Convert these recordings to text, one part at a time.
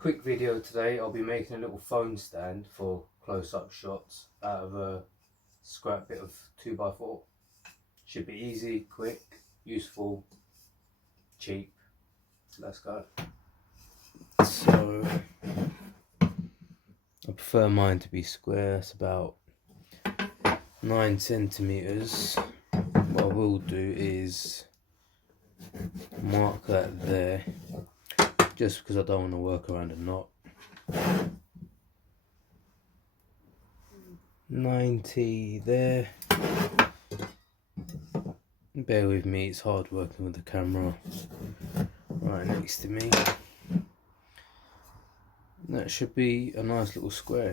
Quick video today. I'll be making a little phone stand for close-up shots out of a scrap bit of 2x4. Should be easy, quick, useful, cheap. Let's go. So I prefer mine to be square. It's about 9 centimeters. What I will do is mark that there, just because I don't want to work around a knot. 90 there. Bear with me, it's hard working with the camera right next to me. That should be a nice little square.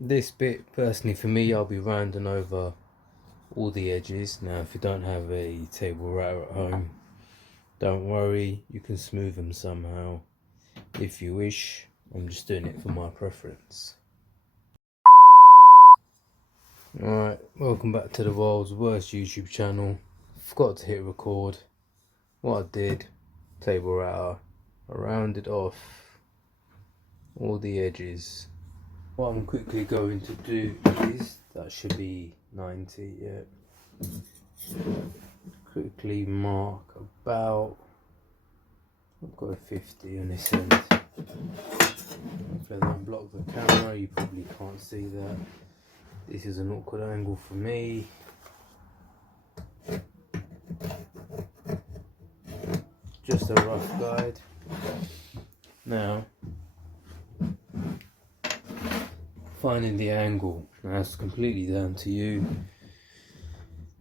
This bit, personally for me, I'll be rounding over all the edges. Now if you don't have a table router at home, don't worry, you can smooth them somehow if you wish. I'm just doing it for my preference. Alright, welcome back to the world's worst YouTube channel. Forgot to hit record. What I did, table router, I rounded off all the edges. What I'm quickly going to do is, that should be 90, yeah. Quickly mark about, I've got a 50 on this end. If I don't block the camera, you probably can't see that. This is an awkward angle for me. Just a rough guide. Now, finding the angle, that's completely down to you.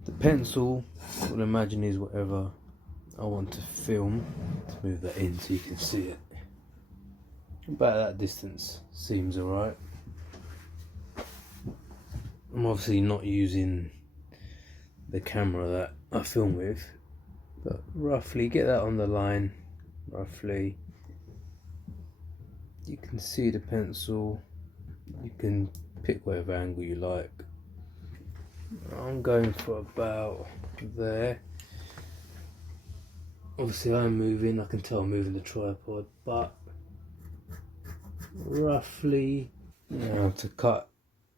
The pencil, I would imagine, is whatever I want to film. Let's move that in so you can see it. About that distance seems alright. I'm obviously not using the camera that I film with, but roughly get that on the line. Roughly, you can see the pencil. You can pick whatever angle you like. I'm going for about there. Obviously I'm moving, I can tell I'm moving the tripod, but roughly, now to cut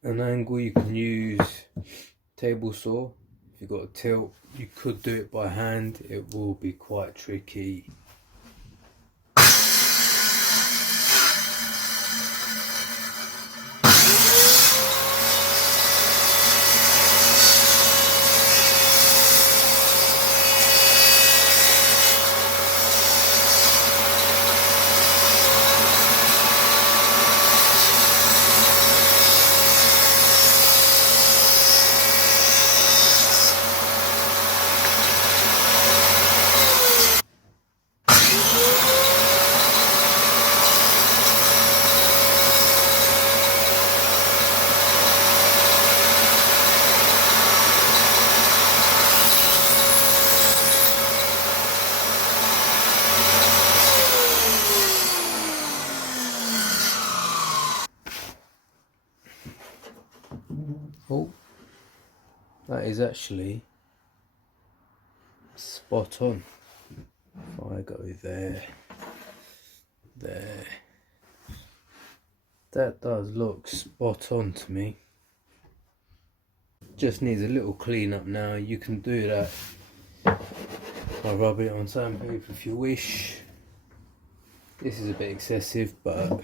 an angle you can use table saw. If you've got a tilt, you could do it by hand. It will be quite tricky. Oh, that is actually spot on. If I go there, that does look spot on to me. Just needs a little clean up now. You can do that by rubbing it on sandpaper if you wish. This is a bit excessive, but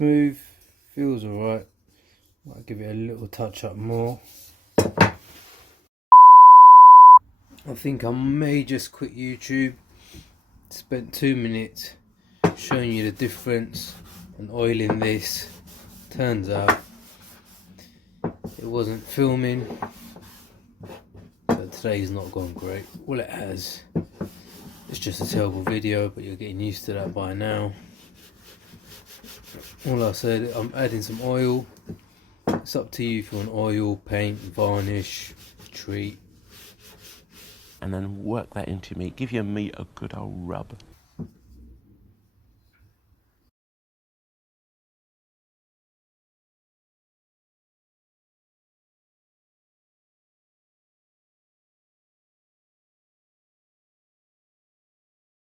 smooth, feels alright. Might give it a little touch up more. I think I may just quit YouTube. Spent 2 minutes showing you the difference and oiling this. Turns out it wasn't filming, so today's not gone great. Well, it has. It's just a terrible video, but you're getting used to that by now. All I said, I'm adding some oil. It's up to you if you want oil, paint, varnish, treat. And then work that into your meat. Give your meat a good old rub.